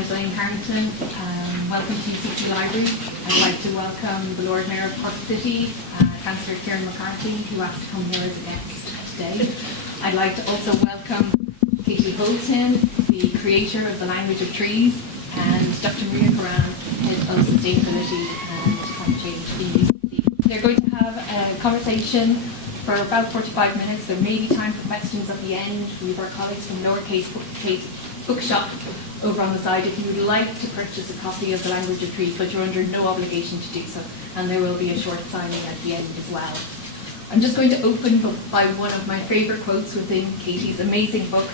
name is Elaine Harrington. Welcome to UCC Library. I'd like to welcome the Lord Mayor of Cork City, Councillor Kieran McCarthy, who asked to come here as a guest today. I'd like to also welcome Katie Holten, the creator of the Language of Trees, and Dr Maria Kirrane, Head of Sustainability and Climate Change in UCC. They're going to have a conversation for about 45 minutes. There may be time for questions at the end. We have our colleagues from Lowercase Bookshop over on the side if you would like to purchase a copy of The Language of Trees, but you're under no obligation to do so. And there will be a short signing at the end as well. I'm just going to open by one of my favourite quotes within Katie's amazing book.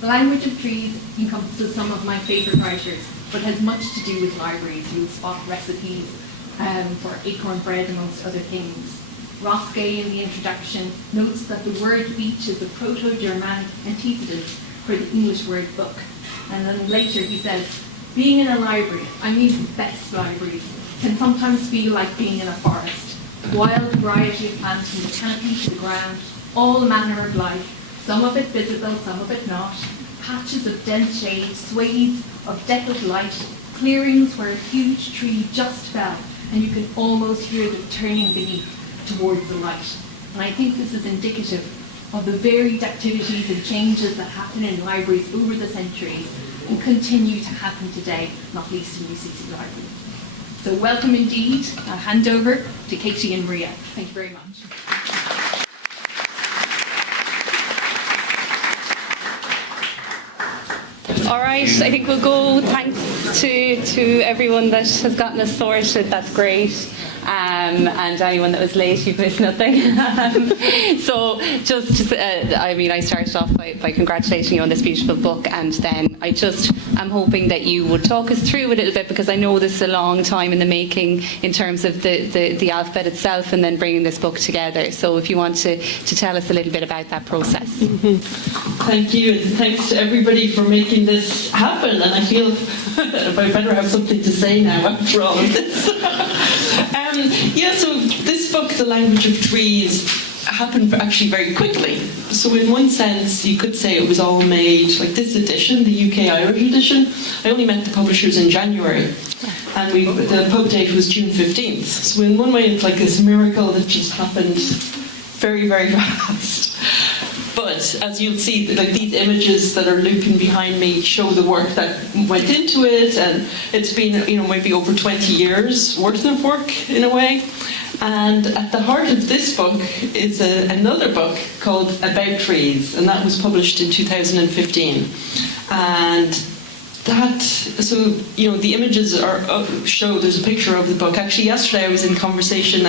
The Language of Trees encompasses some of my favourite writers, but has much to do with libraries. You'll spot recipes for acorn bread, amongst other things. Ross Gay, in the introduction, notes that the word beech is a Proto-Germanic antecedent for the English word book. And then later he says, being in a library, I mean the best libraries, can sometimes feel like being in a forest. Wild variety of plants from the canopy to the ground, all manner of life, some of it visible, some of it not, patches of dense shade, swathes of dappled light, clearings where a huge tree just fell, and you can almost hear the turning beneath towards the light. And I think this is indicative of the varied activities and changes that happen in libraries over the centuries and continue to happen today, not least in UCC Library. So welcome indeed. I'll hand over to Katie and Maria. Thank you very much. All right, I think we'll go. Thanks to everyone that has gotten us sorted. That's great. And anyone that was late, you've missed nothing. So just, I started off by congratulating you on this beautiful book, and then I'm hoping that you would talk us through a little bit, because I know this is a long time in the making in terms of the alphabet itself and then bringing this book together. So if you want to tell us a little bit about that process. Mm-hmm. Thank you, and thanks to everybody for making this happen. And I feel I better have something to say now after all of this. So this book, The Language of Trees, happened actually very quickly. So in one sense, you could say it was all made, like this edition, the UK Irish edition, I only met the publishers in January. And the pub date was June 15th. So in one way, it's like this miracle that just happened very, very fast. But as you'll see, like these images that are looping behind me show the work that went into it, and it's been, maybe over 20 years worth of work in a way. And at the heart of this book is another book called About Trees, and that was published in 2015. And the images show, there's a picture of the book. Actually, yesterday I was in conversation,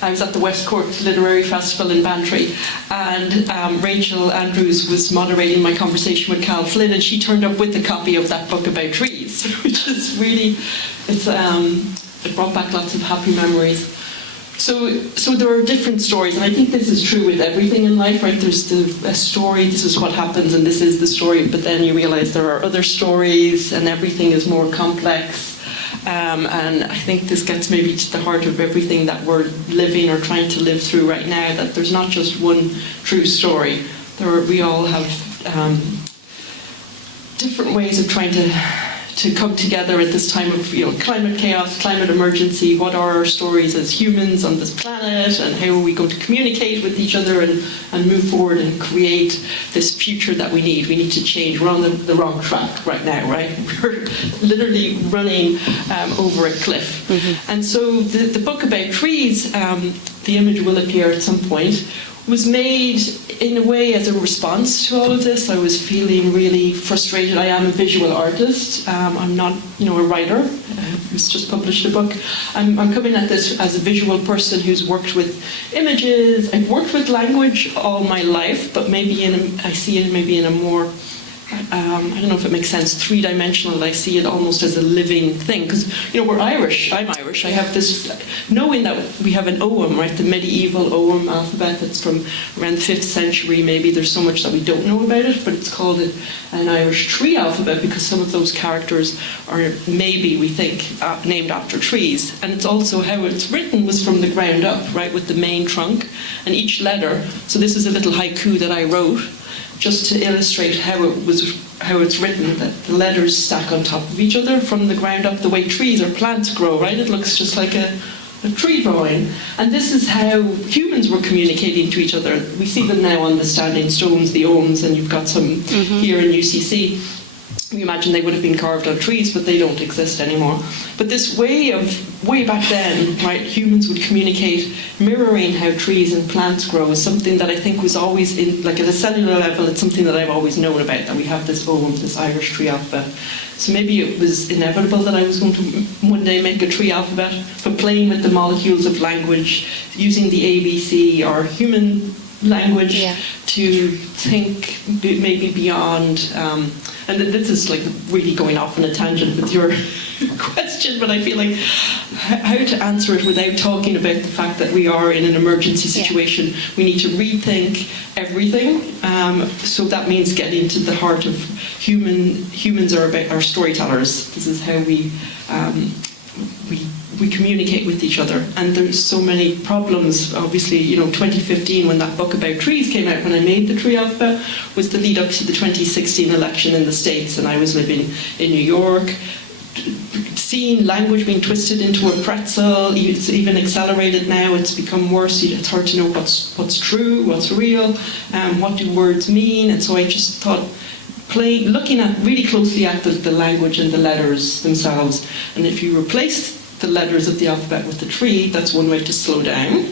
I was at the West Cork Literary Festival in Bantry, and Rachel Andrews was moderating my conversation with Cal Flynn, and she turned up with a copy of that book About Trees, which is really, it brought back lots of happy memories. So there are different stories, and I think this is true with everything in life, right? There's a story, this is what happens, and this is the story, but then you realize there are other stories, and everything is more complex. And I think this gets maybe to the heart of everything that we're living or trying to live through right now, that there's not just one true story. We all have different ways of trying to come together at this time of climate chaos, climate emergency. What are our stories as humans on this planet, and how are we going to communicate with each other and move forward and create this future that we need? We need to change. We're on the wrong track right now, right? We're literally running over a cliff. Mm-hmm. And so the book About Trees, the image will appear at some point, was made in a way as a response to all of this. I was feeling really frustrated. I am a visual artist. I'm not, a writer who's just published a book. I'm coming at this as a visual person who's worked with images. I've worked with language all my life, but I see it maybe in a more, I don't know if it makes sense, three-dimensional. I see it almost as a living thing, because we're Irish. I'm Irish. I have this knowing that we have an OM, right? The medieval OM alphabet that's from around the 5th century. Maybe there's so much that we don't know about it, but it's called an Irish tree alphabet because some of those characters are maybe, we think, named after trees. And it's also how it's written was from the ground up, right, with the main trunk and each letter. So this is a little haiku that I wrote. just to illustrate how it's written, that the letters stack on top of each other from the ground up, the way trees or plants grow, right? It looks just like a tree drawing. And this is how humans were communicating to each other. We see them now on the standing stones, the ohms, and you've got some here in UCC. We imagine they would have been carved on trees, but they don't exist anymore. But this way back then, right, humans would communicate mirroring how trees and plants grow is something that I think was always in, like at a cellular level, it's something that I've always known about, that we have this ohm, this Irish tree alphabet. So maybe it was inevitable that I was going to one day make a tree alphabet, but playing with the molecules of language, using the ABC or human language to think maybe beyond. And this is like really going off on a tangent with your question, but I feel like how to answer it without talking about the fact that we are in an emergency situation. Yeah. We need to rethink everything. So that means getting to the heart of humans are storytellers. This is how we communicate with each other, and there's so many problems. Obviously, 2015, when that book about trees came out, when I made the tree alphabet, was the lead up to the 2016 election in the States, and I was living in New York, seeing language being twisted into a pretzel. It's even accelerated now. It's become worse. It's hard to know what's true, what's real, what do words mean. And so I just thought, looking at really closely at the language and the letters themselves, and if you replace the letters of the alphabet with the tree, that's one way to slow down.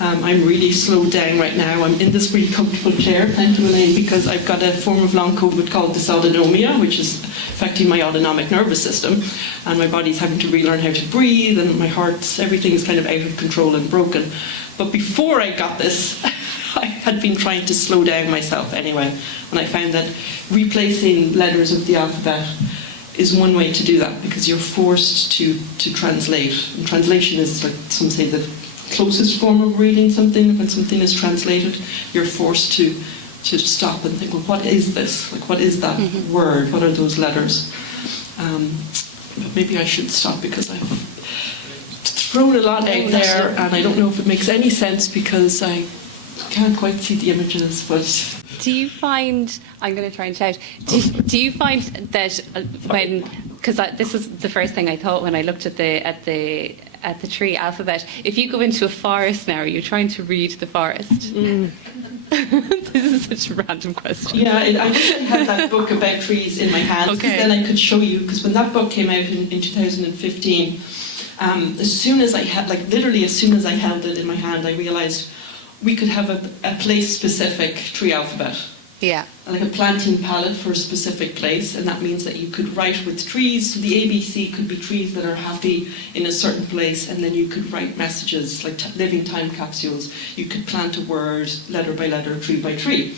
I'm really slowed down right now. I'm in this really comfortable chair, thank you, Elaine, because I've got a form of long COVID called dysautonomia, which is affecting my autonomic nervous system, and my body's having to relearn how to breathe, and my heart, everything is kind of out of control and broken. But before I got this, I had been trying to slow down myself anyway, and I found that replacing letters of the alphabet is one way to do that, because you're forced to translate. And translation is, like some say, the closest form of reading something. When something is translated, you're forced to stop and think, well, what is this? Like, what is that word? What are those letters? But maybe I should stop, because I've thrown a lot out there, and I don't know if it makes any sense, because I can't quite see the images, but... Do you find, I'm going to try and shout, do you find that when, because this is the first thing I thought when I looked at the tree alphabet, if you go into a forest now, are you trying to read the forest? This is such a random question. Yeah, I wish I had that book about trees in my hands, because then I could show you, because when that book came out in 2015, as soon as I had, like literally as soon as I held it in my hand, I realised we could have a place-specific tree alphabet. Yeah. Like a planting palette for a specific place, and that means that you could write with trees. So the ABC could be trees that are happy in a certain place, and then you could write messages like living time capsules. You could plant a word letter by letter, tree by tree,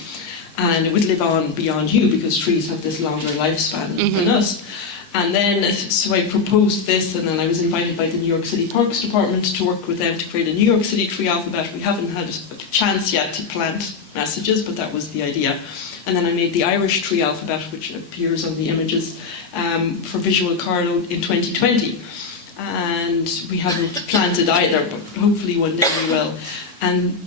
and it would live on beyond you, because trees have this longer lifespan than us. And then, so I proposed this, and then I was invited by the New York City Parks Department to work with them to create a New York City tree alphabet. We haven't had a chance yet to plant messages, but that was the idea. And then I made the Irish tree alphabet, which appears on the images, for Visual Carlo in 2020. And we haven't planted either, but hopefully one day we will. And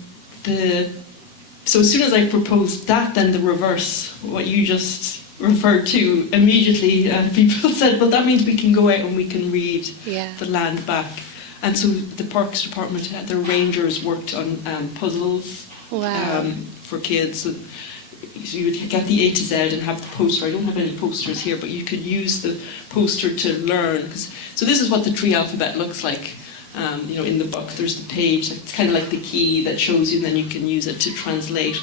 so as soon as I proposed that, then the reverse, what you just referred to, immediately people said, well, that means we can go out and we can read the land back. And so the Parks Department, their rangers worked on puzzles for kids. So you would get the A to Z and have the poster. I don't have any posters here, but you could use the poster to learn. So this is what the tree alphabet looks like. In the book, there's the page. It's kind of like the key that shows you, and then you can use it to translate.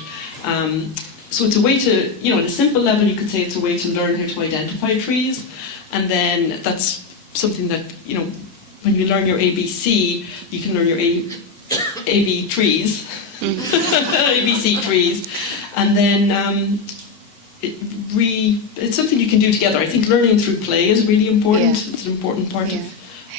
So it's a way to, at a simple level, you could say it's a way to learn how to identify trees. And then that's something that, when you learn your ABC, you can learn your AB trees, ABC trees. And then it's something you can do together. I think learning through play is really important. It's an important part of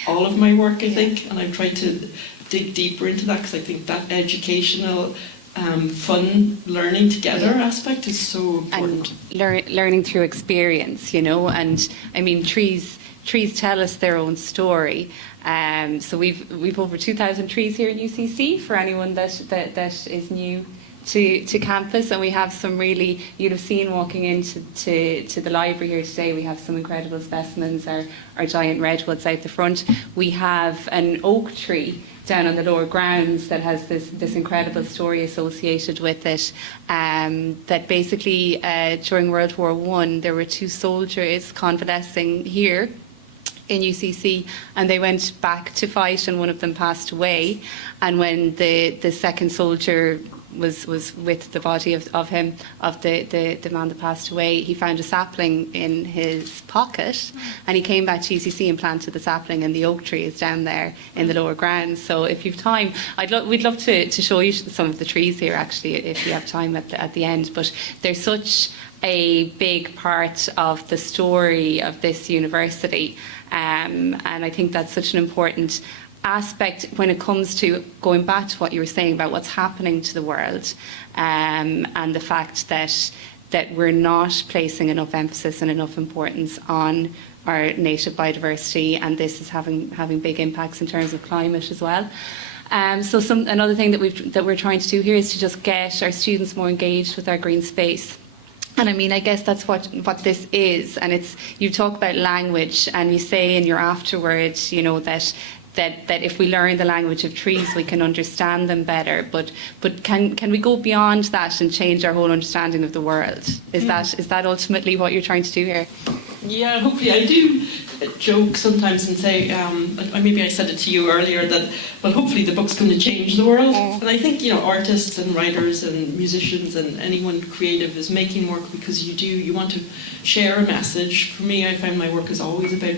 all of my work, I think. And I've tried to dig deeper into that, because I think that educational fun learning together aspect is so important. And learning through experience, and I mean trees tell us their own story. So we've over 2,000 trees here in UCC, for anyone that is new to campus, and we have some really, you'd have seen walking into the library here today, we have some incredible specimens, our giant redwoods out the front. We have an oak tree down on the lower grounds that has this incredible story associated with it, that basically during World War I there were 2 soldiers convalescing here in UCC, and they went back to fight, and one of them passed away. And when the second soldier was with the body of the man that passed away, he found a sapling in his pocket, and he came back to UCC and planted the sapling, and the oak tree is down there in the lower grounds. So if you've time, we'd love to show you some of the trees here, actually, if you have time at the end. But they're such a big part of the story of this university, and I think that's such an important aspect when it comes to going back to what you were saying about what's happening to the world, and the fact that we're not placing enough emphasis and enough importance on our native biodiversity, and this is having big impacts in terms of climate as well. So another thing that we're trying to do here is to just get our students more engaged with our green space. And I mean, I guess that's what this is. And it's, you talk about language, and you say in your afterwards, you know, that if we learn the language of trees, we can understand them better. But can we go beyond that and change our whole understanding of the world? Is that ultimately what you're trying to do here? Yeah, hopefully. I do joke sometimes and say, maybe I said it to you earlier, that, well, hopefully the book's going to change the world. And I think, you know, artists and writers and musicians and anyone creative is making work because you want to share a message. For me, I find my work is always about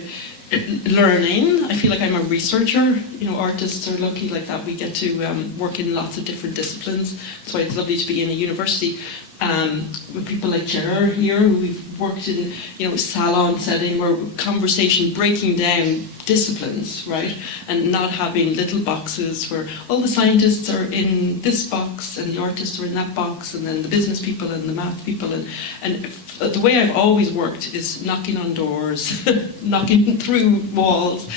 learning. I feel like I'm a researcher. You know, artists are lucky like that. We get to work in lots of different disciplines. That's why it's lovely to be in a university with people like Gerard here, who we've worked in, you know, salon setting, where conversation breaking down disciplines, right, and not having little boxes where all the scientists are in this box and the artists are in that box, and then the business people and the math people, and the way I've always worked is knocking on doors, knocking through walls,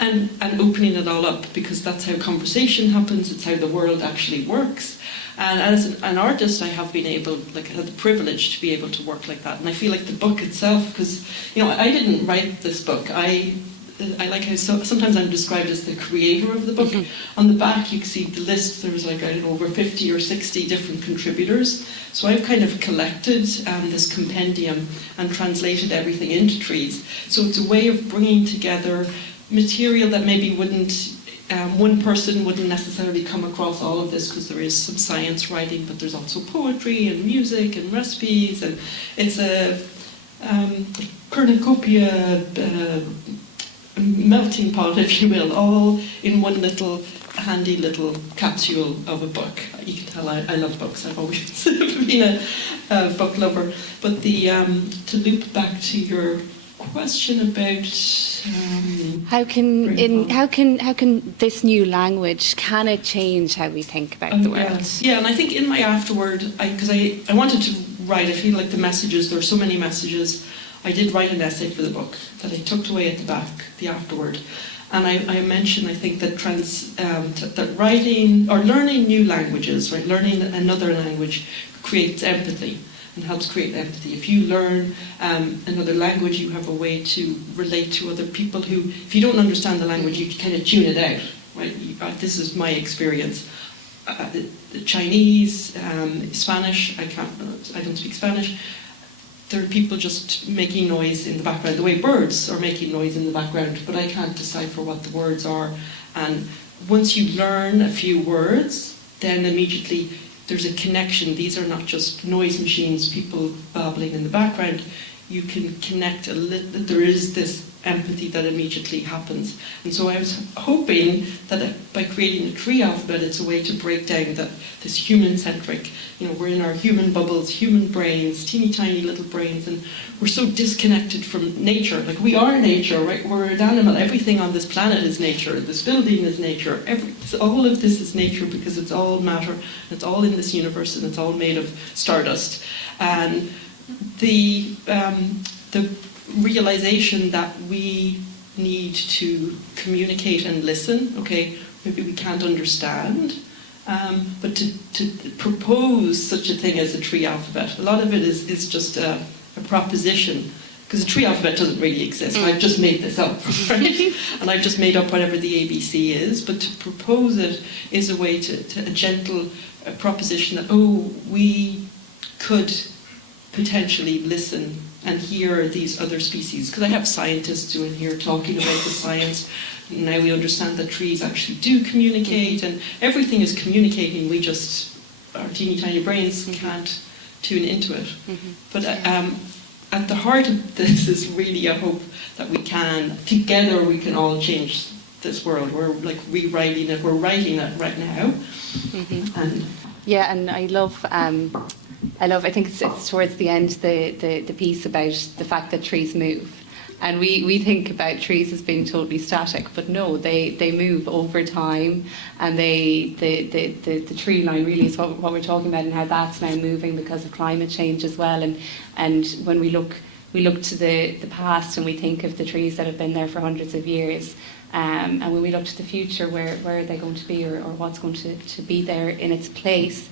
and opening it all up, because that's how conversation happens. It's how the world actually works. And as an artist, I have been able, like, I had the privilege to be able to work like that. And I feel like the book itself, because, you know, I didn't write this book. I like how sometimes I'm described as the creator of the book. Mm-hmm. On the back, you can see the list. There was, like, I don't know, over 50 or 60 different contributors. So I've kind of collected this compendium and translated everything into trees. So it's a way of bringing together material that maybe wouldn't, one person wouldn't necessarily come across all of this, because there is some science writing, but there's also poetry and music and recipes, and it's a cornucopia melting pot, if you will, all in one little handy little capsule of a book. You can tell I love books. I've always been a book lover. But to loop back to your question about how can this new language, can it change how we think about the world? Yeah, and I think in my afterword, because I wanted to write, I feel like the messages, there are so many messages. I did write an essay for the book that I tucked away at the back, the afterword. And I mentioned, I think, that that writing or learning new languages, right, learning another language creates empathy and helps create empathy. If you learn another language, you have a way to relate to other people who, if you don't understand the language, you kind of tune it out, right? This is my experience. The Chinese, Spanish, I don't speak Spanish. There are people just making noise in the background, the way birds are making noise in the background, but I can't decipher what the words are. And once you learn a few words, then immediately there's a connection. These are not just noise machines, people babbling in the background. You can connect a little, there is this empathy that immediately happens. And so I was hoping that by creating a tree alphabet, it's a way to break down this human-centric, you know, we're in our human bubbles, human brains, teeny tiny little brains, and we're so disconnected from nature. Like, we are nature, right? We're an animal. Everything on this planet is nature. This building is nature. All of this is nature, because it's all matter. It's all in this universe, and it's all made of stardust. And the realization that we need to communicate and listen. Okay, maybe we can't understand, But to propose such a thing as a tree alphabet, a lot of it is just a proposition, because a tree alphabet doesn't really exist. I've just made this up, right? And I've just made up whatever the ABC is, but to propose it is a way to a gentle proposition that, oh, we could potentially listen and hear these other species. Because I have scientists who are in here talking about the science. Now we understand that trees actually do communicate, and everything is communicating. We just, our teeny tiny brains can't tune into it. But at the heart of this is really a hope that we can, together we can all change this world. We're like rewriting it, we're writing it right now. And yeah, and I think it's towards the end, the piece about the fact that trees move. And we think about trees as being totally static, but no, they move over time, and the tree line really is what we're talking about, and how that's now moving because of climate change as well. And when we look to the past and we think of the trees that have been there for hundreds of years, and when we look to the future, where are they going to be, or what's going to be there in its place.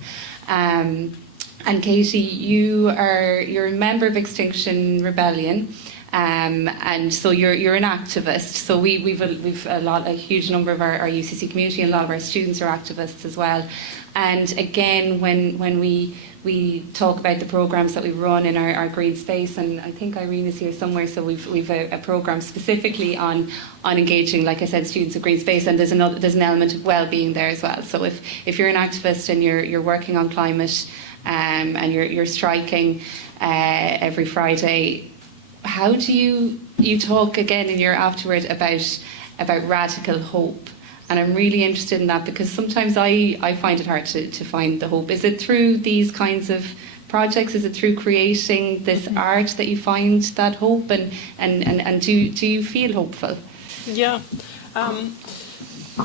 And Katie, you're a member of Extinction Rebellion. And so you're an activist. So we've a huge number of our UCC community, and a lot of our students are activists as well. And again, when we talk about the programs that we run in our green space, and I think Irene is here somewhere, so we've a program specifically on engaging, like I said, students of green space, and there's an element of well-being there as well. So if you're an activist and you're working on climate, and you're striking every Friday, how do you talk again in your afterward about radical hope? And I'm really interested in that, because sometimes I find it hard to find the hope. Is it through these kinds of projects? Is it through creating this art that you find that hope? And do you feel hopeful? Yeah.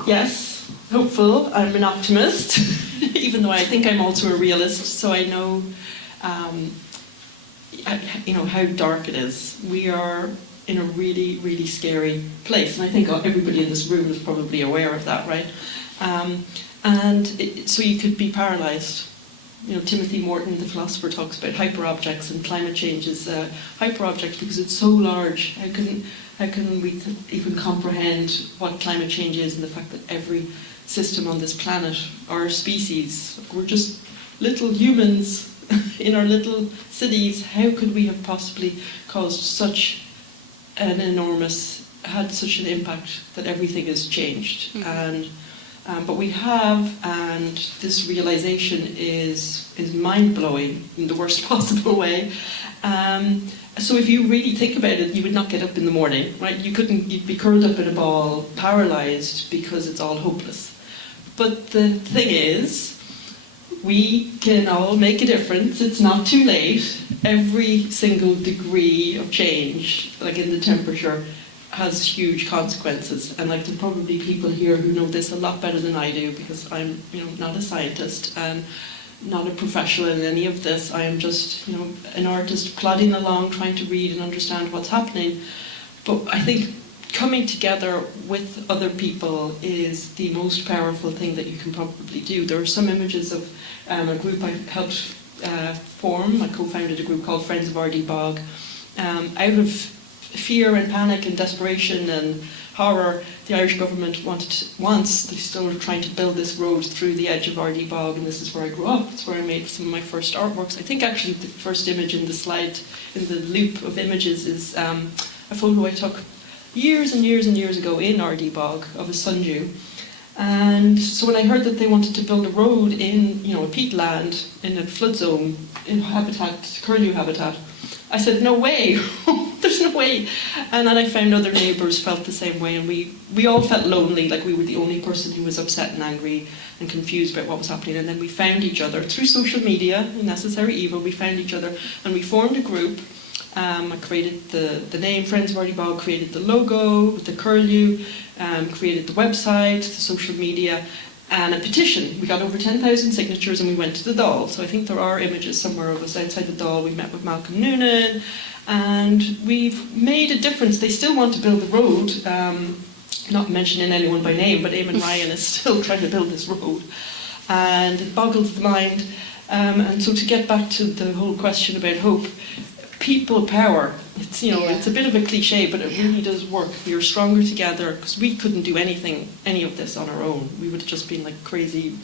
Yes, hopeful. I'm an optimist, even though I think I'm also a realist. So I know how dark it is. We are in a really, really scary place, and I think everybody in this room is probably aware of that, right? So you could be paralysed. Timothy Morton, the philosopher, talks about hyperobjects, and climate change is a hyperobject because it's so large. How can we even comprehend what climate change is, and the fact that every system on this planet, our species, we're just little humans in our little cities. How could we have possibly caused such an had such an impact that everything has changed? But we have, and this realization is mind-blowing in the worst possible way. So if you really think about it, you would not get up in the morning, right? You'd be curled up in a ball, paralyzed, because it's all hopeless. But the thing is, we can all make a difference. It's not too late. Every single degree of change, like in the temperature, has huge consequences. And like, there are probably people here who know this a lot better than I do, because I'm, not a scientist and not a professional in any of this. I am just, an artist plodding along, trying to read and understand what's happening. But I think coming together with other people is the most powerful thing that you can probably do. There are some images of a group I helped form. I co-founded a group called Friends of RD Bog. Out of fear and panic and desperation and horror, the Irish government they're still trying to build this road through the edge of RD Bog, and this is where I grew up. It's where I made some of my first artworks. I think actually the first image in the slide, in the loop of images, is a photo I took years and years and years ago in RD Bog of a sundew. And so when I heard that they wanted to build a road in, a peatland, in a flood zone, in curlew habitat, I said, no way, there's no way. And then I found other neighbours felt the same way, and we all felt lonely, like we were the only person who was upset and angry and confused about what was happening. And then we found each other through social media, necessary evil. We found each other and we formed a group. I created the name Friends of RD Bog, created the logo with the curlew, created the website, the social media, and a petition. We got over 10,000 signatures and we went to the Dáil. So I think there are images somewhere of us outside the Dáil. We met with Malcolm Noonan, and we've made a difference. They still want to build the road, not mentioning anyone by name, but Eamon Ryan is still trying to build this road. and it boggles the mind. And so to get back to the whole question about hope, people power, it's, you know, it's a bit of a cliche, but it really does work. We are stronger together, because we couldn't do any of this on our own. We would have just been like crazy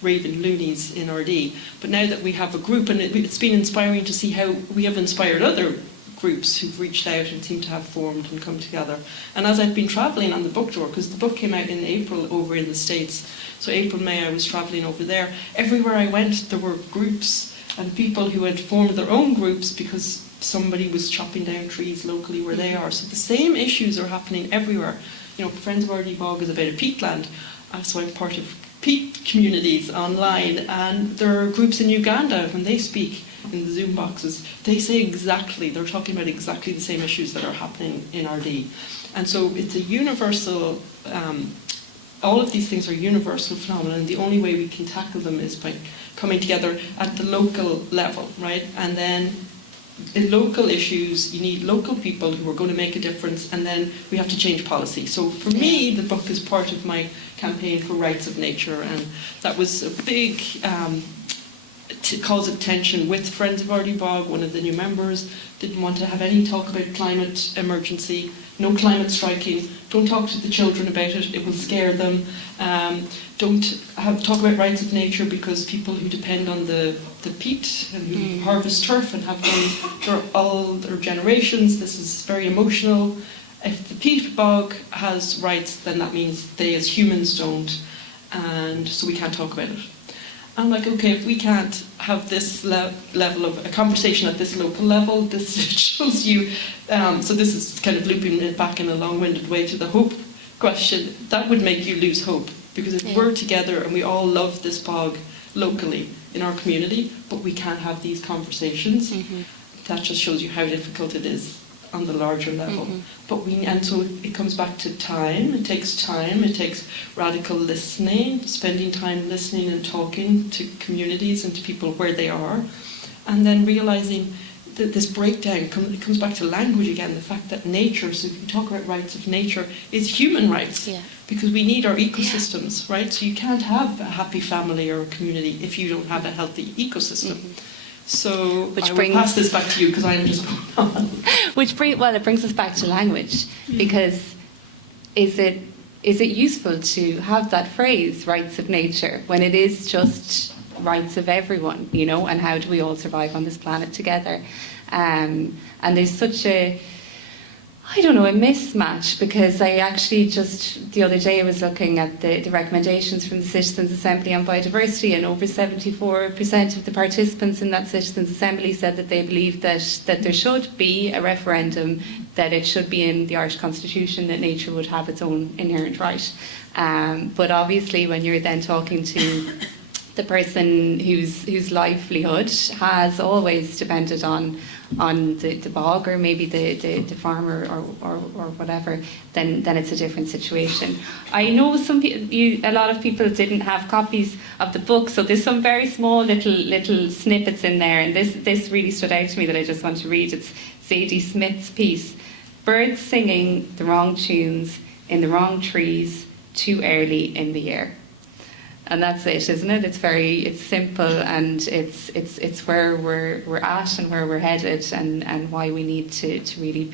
raving loonies in RD. But now that we have a group, and it's been inspiring to see how we have inspired other groups who've reached out and seem to have formed and come together. And as I've been travelling on the book tour, because the book came out in April over in the States, so April, May, I was travelling over there. Everywhere I went, there were groups and people who had formed their own groups because somebody was chopping down trees locally where they are. So the same issues are happening everywhere. You know, Friends of RD Bog is about a peatland, so I'm part of peat communities online, and there are groups in Uganda, when they speak in the Zoom boxes, they say they're talking about exactly the same issues that are happening in RD. And so it's a universal, all of these things are universal phenomena, and the only way we can tackle them is by coming together at the local level, right? And then in local issues, you need local people who are going to make a difference, and then we have to change policy. So for me, the book is part of my campaign for rights of nature, and that was a big cause of tension with Friends of RD Bog. One of the new members didn't want to have any talk about climate emergency, no climate striking, don't talk to the children about it, it will scare them. Don't talk about rights of nature, because people who depend on the peat and who harvest turf and have done all their generations, this is very emotional. If the peat bog has rights, then that means they as humans don't, and so we can't talk about it. I'm like, okay, if we can't have this level of a conversation at this local level, this shows you, so this is kind of looping it back in a long-winded way to the hope question, that would make you lose hope. Because if we're together and we all love this bog locally in our community, but we can't have these conversations, that just shows you how difficult it is on the larger level. And so it comes back to time. It takes radical listening, spending time listening and talking to communities and to people where they are, and then realizing that this breakdown, it comes back to language again, the fact that nature, so if you talk about rights of nature, is human rights, because we need our ecosystems, right? So you can't have a happy family or a community if you don't have a healthy ecosystem. So I will pass this back to you, because I'm just going on. It brings us back to language, because is it useful to have that phrase, rights of nature, when it is just rights of everyone, you know, and how do we all survive on this planet together? And there's such a mismatch, because I actually just the other day I was looking at the recommendations from the Citizens' Assembly on biodiversity, and over 74% of the participants in that Citizens' Assembly said that they believe that there should be a referendum, that it should be in the Irish Constitution, that nature would have its own inherent right. But obviously when you're then talking to the person whose livelihood has always depended on the bog, or maybe the farmer or whatever, then it's a different situation. I know a lot of people didn't have copies of the book, so there's some very small little snippets in there, and this really stood out to me that I just want to read. It's Zadie Smith's piece: birds singing the wrong tunes in the wrong trees too early in the year. And that's it, isn't it? It's simple, and it's where we're at and where we're headed, and why we need to really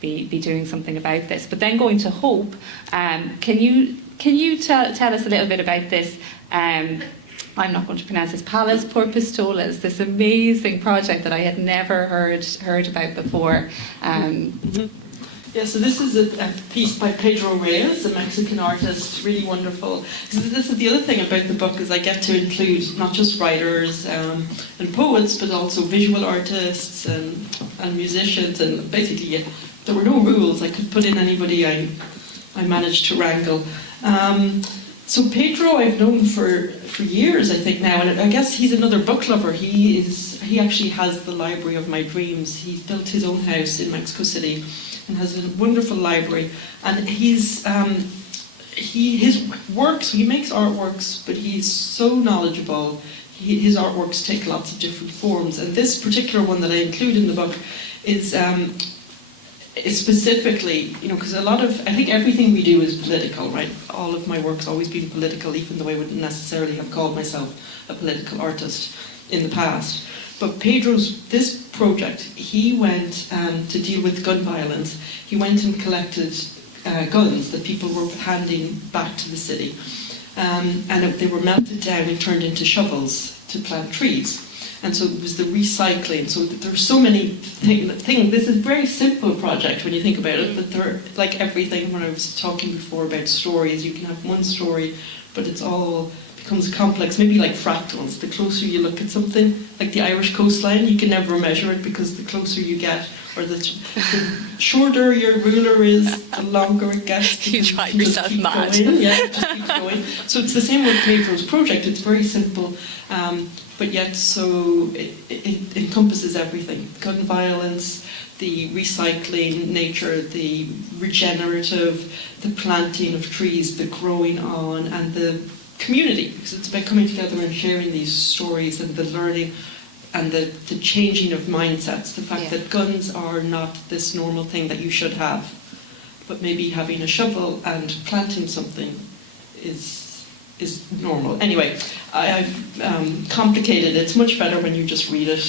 be doing something about this. But then going to hope, can you tell us a little bit about this? I'm not going to pronounce this. Palas Porpostolas, this amazing project that I had never heard about before. Yeah, so this is a piece by Pedro Reyes, a Mexican artist, really wonderful. So this is the other thing about the book, is I get to include not just writers and poets, but also visual artists and musicians, and basically there were no rules. I could put in anybody I managed to wrangle. So Pedro I've known for years, I think now, and I guess he's another book lover. He actually has the library of my dreams. He built his own house in Mexico City and has a wonderful library. And his works, he makes artworks, but he's so knowledgeable. His artworks take lots of different forms. And this particular one that I include in the book is specifically, because I think everything we do is political, right? All of my work's always been political, even though I wouldn't necessarily have called myself a political artist in the past. But this project, he went to deal with gun violence. He went and collected guns that people were handing back to the city. And they were melted down and turned into shovels to plant trees. And so it was the recycling. So there are so many things. This is a very simple project when you think about it, but they're like everything. When I was talking before about stories, you can have one story, but it's all becomes complex, maybe like fractals. The closer you look at something, like the Irish coastline, you can never measure it because the closer you get, or the shorter your ruler is, the longer it gets. You drive yourself mad. Yeah, just keep going. So it's the same with Pedro's project. It's very simple, but yet so it encompasses everything. Gun violence, the recycling nature, the regenerative, the planting of trees, the growing on, and the community, because it's about coming together and sharing these stories and the learning and the changing of mindsets, the fact that guns are not this normal thing that you should have, but maybe having a shovel and planting something is normal. Anyway, I've complicated it. It's much better when you just read it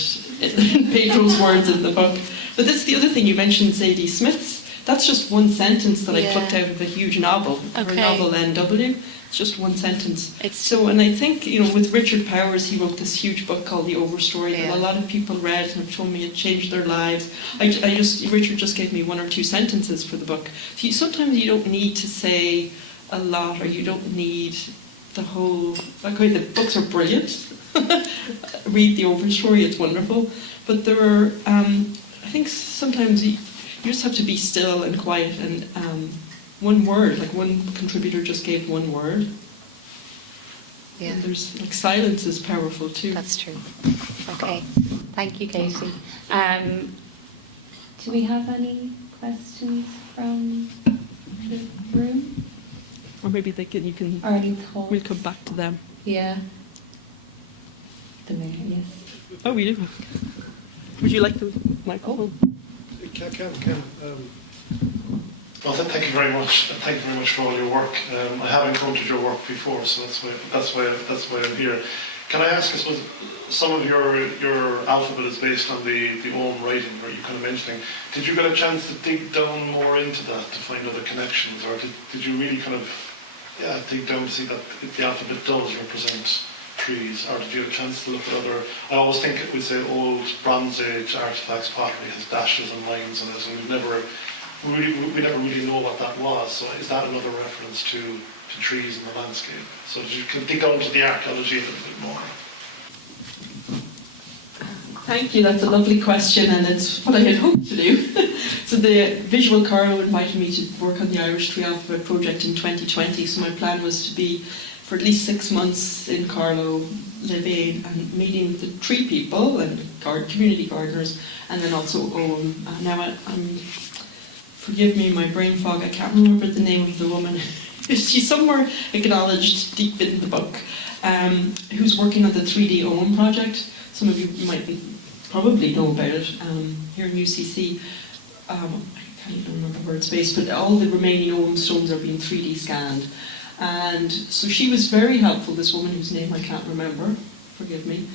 in Pedro's words in the book. But this is the other thing, you mentioned Zadie Smith's. That's just one sentence that I plucked out of a huge novel, her novel NW. It's just one sentence. And I think, with Richard Powers, he wrote this huge book called The Overstory that a lot of people read and have told me it changed their lives. Richard just gave me 1 or 2 sentences for the book. So sometimes you don't need to say a lot, or you don't need the whole. Okay, the books are brilliant. Read The Overstory; it's wonderful. But there are, I think sometimes you just have to be still and quiet and. One word, like one contributor just gave one word. Yeah. And there's silence is powerful too. That's true. Okay. Thank you, Katie. Do we have any questions from the room? Or maybe you can. Or any thoughts? We'll come back to them. Yeah. The mayor, yes. Oh, we do. Would you like the microphone? Can. Well, thank you very much. Thank you very much for all your work. I have encountered your work before, so that's why I'm here. Can I ask? I suppose some of your alphabet is based on the own writing, where you kind of mentioning. Did you get a chance to dig down more into that to find other connections, or did you really kind of dig down to see that the alphabet does represent trees, or did you have a chance to look at other? I always think it would say old Bronze Age artifacts, pottery has dashes and lines in it, and we never really know what that was. So is that another reference to trees in the landscape? So you can dig down to the archaeology a little bit more. Thank you, that's a lovely question, and it's what I had hoped to do. So the Visual Carlo invited me to work on the Irish Tree Alphabet project in 2020, so my plan was to be for at least 6 months in Carlo, living and meeting the tree people and community gardeners, and then also now forgive me, my brain fog, I can't remember the name of the woman. She's somewhere acknowledged deep in the book, who's working on the 3D OM project. Some of you might probably know about it here in UCC. I can't even remember where it's based, but all the remaining OM stones are being 3D scanned. And so she was very helpful, this woman whose name I can't remember, forgive me,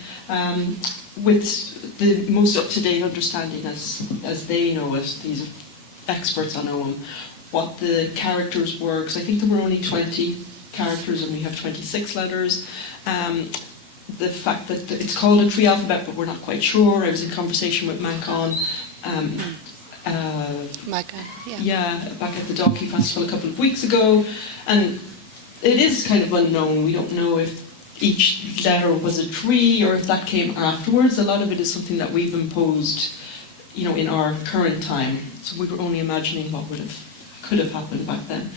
with the most up-to-date understanding as they know it, these experts on OM, what the characters were, because I think there were only 20 characters and we have 26 letters. The fact that it's called a tree alphabet, but we're not quite sure. I was in conversation with Mancon, back at the Donkey Festival a couple of weeks ago, and it is kind of unknown. We don't know if each letter was a tree or if that came afterwards. A lot of it is something that we've imposed, in our current time. So we were only imagining what could have happened back then.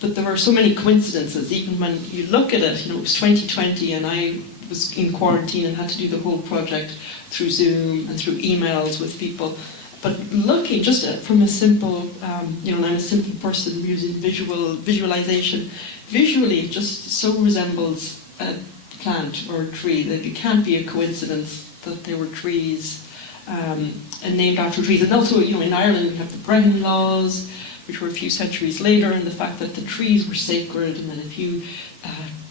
But there are so many coincidences. Even when you look at it, it was 2020 and I was in quarantine and had to do the whole project through Zoom and through emails with people. But looking just from a simple, and I'm a simple person using visualization, visually it just so resembles a plant or a tree that it can't be a coincidence that there were trees and named after trees. And also, in Ireland we have the Brennan laws, which were a few centuries later, and the fact that the trees were sacred, and that if you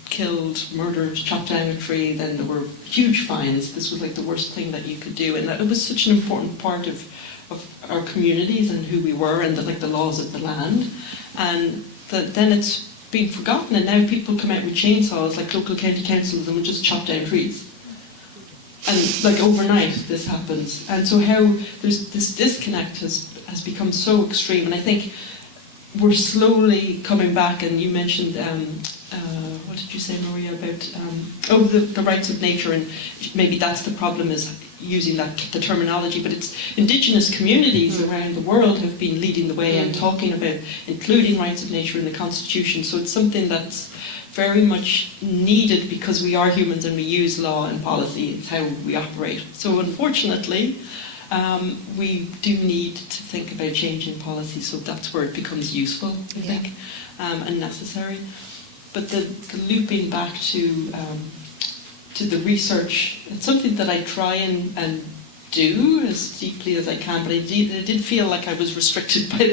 killed, murdered, chopped down a tree, then there were huge fines. This was like the worst thing that you could do, and that it was such an important part of our communities and who we were, and the laws of the land. And then it's been forgotten, and now people come out with chainsaws, like local county councils, and will just chop down trees. And like overnight this happens. And so how there's this disconnect has become so extreme, and I think we're slowly coming back. And you mentioned what did you say, Maria, about the rights of nature, and maybe that's the problem, is using the terminology, but it's indigenous communities around the world have been leading the way and talking about including rights of nature in the Constitution. So it's something that's very much needed, because we are humans and we use law and policy. It's how we operate. So unfortunately, we do need to think about changing policy, so that's where it becomes useful, I think, and necessary. But the looping back to the research, it's something that I try and do as deeply as I can, but I did feel like I was restricted by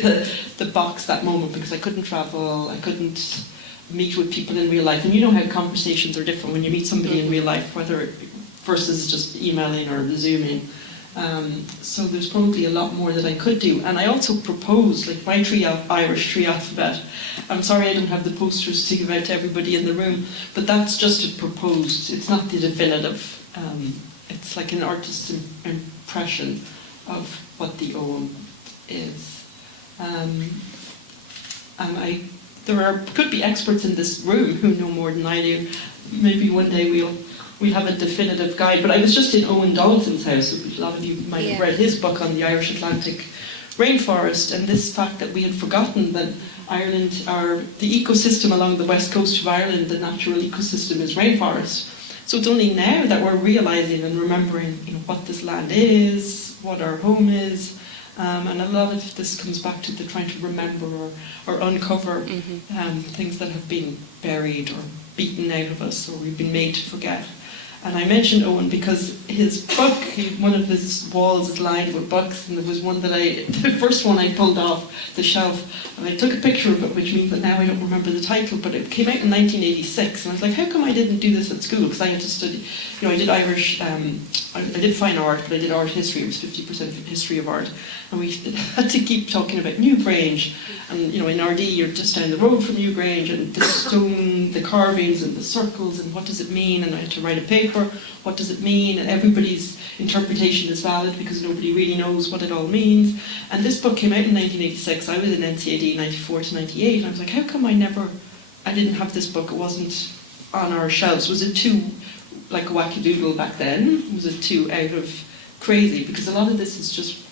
the box that moment, because I couldn't travel, I couldn't meet with people in real life. And you know how conversations are different when you meet somebody in real life, versus just emailing or Zooming. So there's probably a lot more that I could do. And I also proposed, like my Irish tree alphabet. I'm sorry I don't have the posters to give out to everybody in the room, but that's just a proposed. It's not the definitive. It's like an artist's impression of what the OM is. And there could be experts in this room who know more than I do. Maybe one day we'll have a definitive guide. But I was just in Owen Dalton's house. A lot of you might have read his book on the Irish Atlantic rainforest, and this fact that we had forgotten that Ireland, the ecosystem along the west coast of Ireland, the natural ecosystem is rainforest. So it's only now that we're realising and remembering, what this land is, what our home is, and a lot of this comes back to the trying to remember or uncover things that have been buried or beaten out of us, or we've been made to forget. And I mentioned Owen because his book, one of his walls is lined with books, and there was one the first one I pulled off the shelf, and I took a picture of it, which means that now I don't remember the title, but it came out in 1986, and I was like, how come I didn't do this at school? Because I had to study, I did Irish, I did fine art, but I did art history. It was 50% history of art, and we had to keep talking about Newgrange, and in RD you're just down the road from Newgrange, and the stone, the carvings and the circles, and what does it mean? And I had to write a paper, what does it mean? And everybody's interpretation is valid because nobody really knows what it all means. And this book came out in 1986. I was in NCAD 94 to 98, and I was like, how come I didn't have this book? It wasn't on our shelves. Was it too like wackadoodle back then? Was it too out of crazy? Because a lot of this is just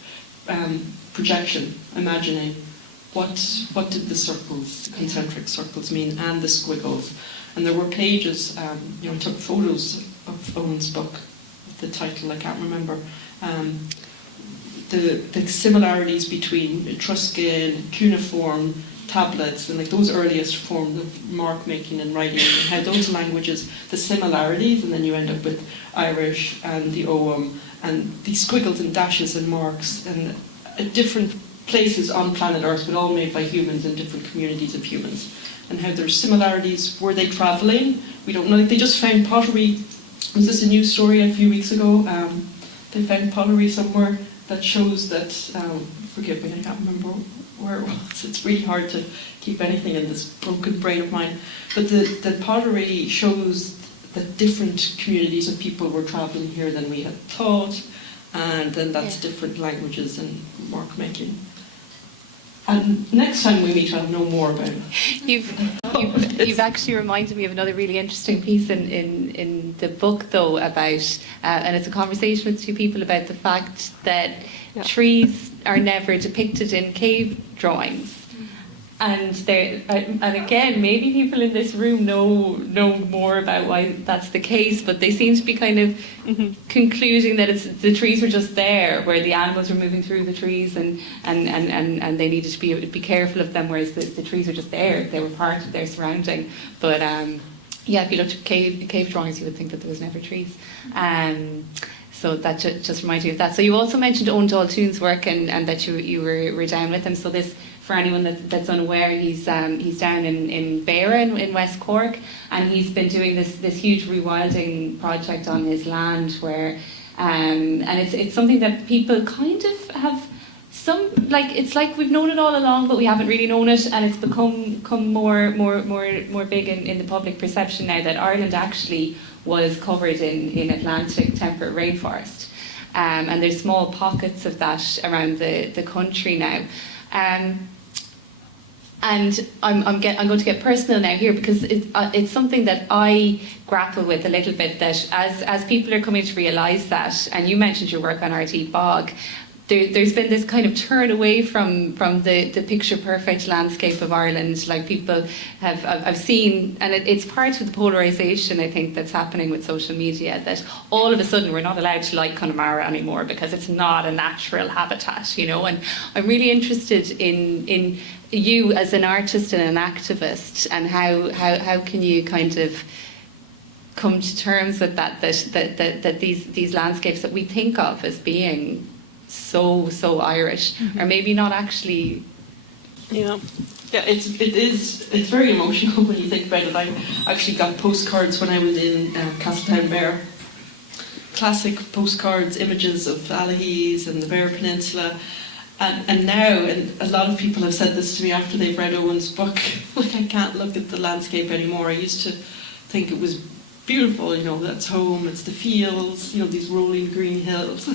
projection, imagining what did the circles, the concentric circles mean, and the squiggles. And there were pages, I took photos of Owen's book, the title I can't remember, the similarities between Etruscan, cuneiform tablets, and like those earliest forms of mark making and writing, and how those languages, the similarities, and then you end up with Irish and the OM, and these squiggles and dashes and marks, and different places on planet Earth, but all made by humans in different communities of humans, and how there's similarities. Were they travelling? We don't know. Like they just found pottery. Was this a news story a few weeks ago? They found pottery somewhere that shows that, forgive me, I can't remember where it was. It's really hard to keep anything in this broken brain of mine. But the pottery shows that different communities of people were travelling here than we had thought, and then that's different languages and mark making. And next time we meet, I'll know more about it. You've actually reminded me of another really interesting piece in the book, though, about, and it's a conversation with two people about the fact that trees are never depicted in cave drawings. And again, maybe people in this room know more about why that's the case, but they seem to be kind of concluding that the trees were just there, where the animals were moving through the trees, and they needed to be careful of them, whereas the trees were just there; they were part of their surrounding. But if you looked at cave drawings, you would think that there was never trees. So that just reminded me of that. So you also mentioned Owen Daltoon's work and that you were down with him. So this, for anyone that's unaware, he's down in Beara in West Cork, and he's been doing this huge rewilding project on his land where, and it's something that people kind of have it's like we've known it all along, but we haven't really known it, and it's become more big in the public perception now that Ireland actually was covered in Atlantic temperate rainforest, and there's small pockets of that around the country now. And I'm going to get personal now here, because it's something that I grapple with a little bit, that as people are coming to realise that, and you mentioned your work on RT Bog, there's been this kind of turn away from the picture perfect landscape of Ireland. Like people I've seen, and it's part of the polarisation, I think, that's happening with social media, that all of a sudden we're not allowed to like Connemara anymore because it's not a natural habitat, you know. And I'm really interested in you as an artist and an activist, and how can you kind of come to terms with that these landscapes that we think of as being so Irish, or maybe not actually. Yeah, it's very emotional when you think about it. I actually got postcards when I was in Castletown Bear. Classic postcards, images of Allihies and the Bear Peninsula. And now, and a lot of people have said this to me after they've read Owen's book, like, I can't look at the landscape anymore. I used to think it was beautiful, you know, that's home, it's the fields, you know, these rolling green hills.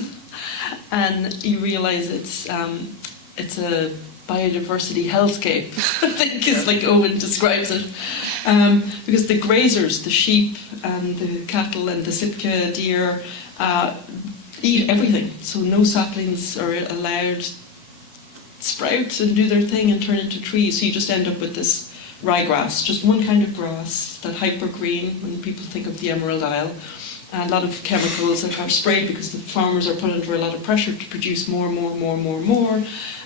And you realise it's a biodiversity hellscape, I think is like Owen describes it. Because the grazers, the sheep and the cattle and the Sitka deer eat everything. So no saplings are allowed sprout and do their thing and turn into trees. So you just end up with this ryegrass, just one kind of grass, that hyper green when people think of the Emerald Isle. And a lot of chemicals that are sprayed because the farmers are put under a lot of pressure to produce more.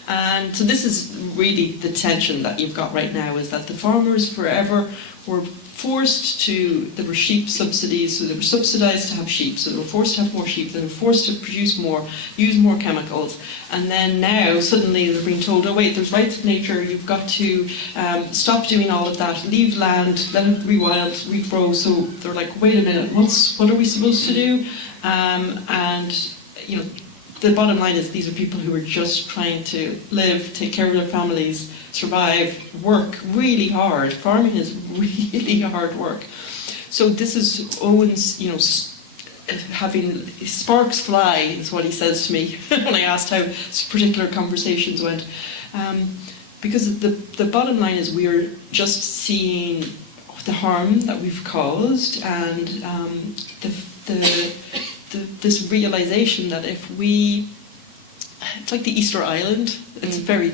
And so this is really the tension that you've got right now, is that the farmers forever were forced to, there were sheep subsidies, so they were subsidised to have sheep, so they were forced to have more sheep, they were forced to produce more, use more chemicals, and then now suddenly they're being told, oh wait, there's rights of nature, you've got to stop doing all of that, leave land, let it rewild, regrow. So they're like, wait a minute, what are we supposed to do? And you know, the bottom line is these are people who are just trying to live, take care of their families, survive, work really hard. Farming is really hard work. So this is Owen's, you know, having sparks fly is what he says to me when I asked how particular conversations went. Because the bottom line is we're just seeing the harm that we've caused, and this realization that if we, it's like the Easter Island, it's a very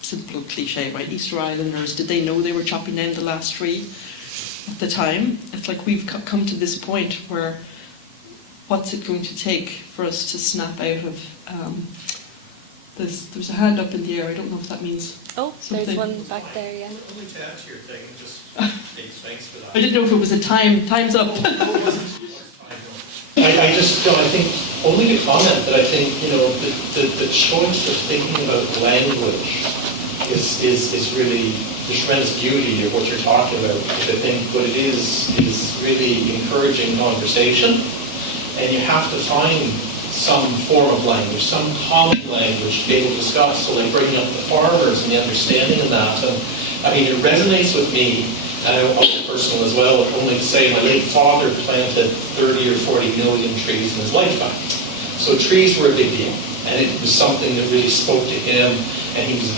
simple cliche, right? Easter Islanders, did they know they were chopping down the last tree at the time? It's like we've come to this point where what's it going to take for us to snap out of there's a hand up in the air, I don't know if that means something. There's one back there, yeah. Only to add to your thing, just thanks for that. I didn't know if it was a time's up. I think only to comment that I think, you know, the choice of thinking about language is really the tremendous beauty of what you're talking about. Because I think what it is really encouraging conversation, and you have to find some form of language, some common language to be able to discuss. So like bringing up the farmers and the understanding of that. And I mean, it resonates with me. And I'm personal as well, only to say my late father planted 30 or 40 million trees in his lifetime. So trees were a big deal, and it was something that really spoke to him, and he was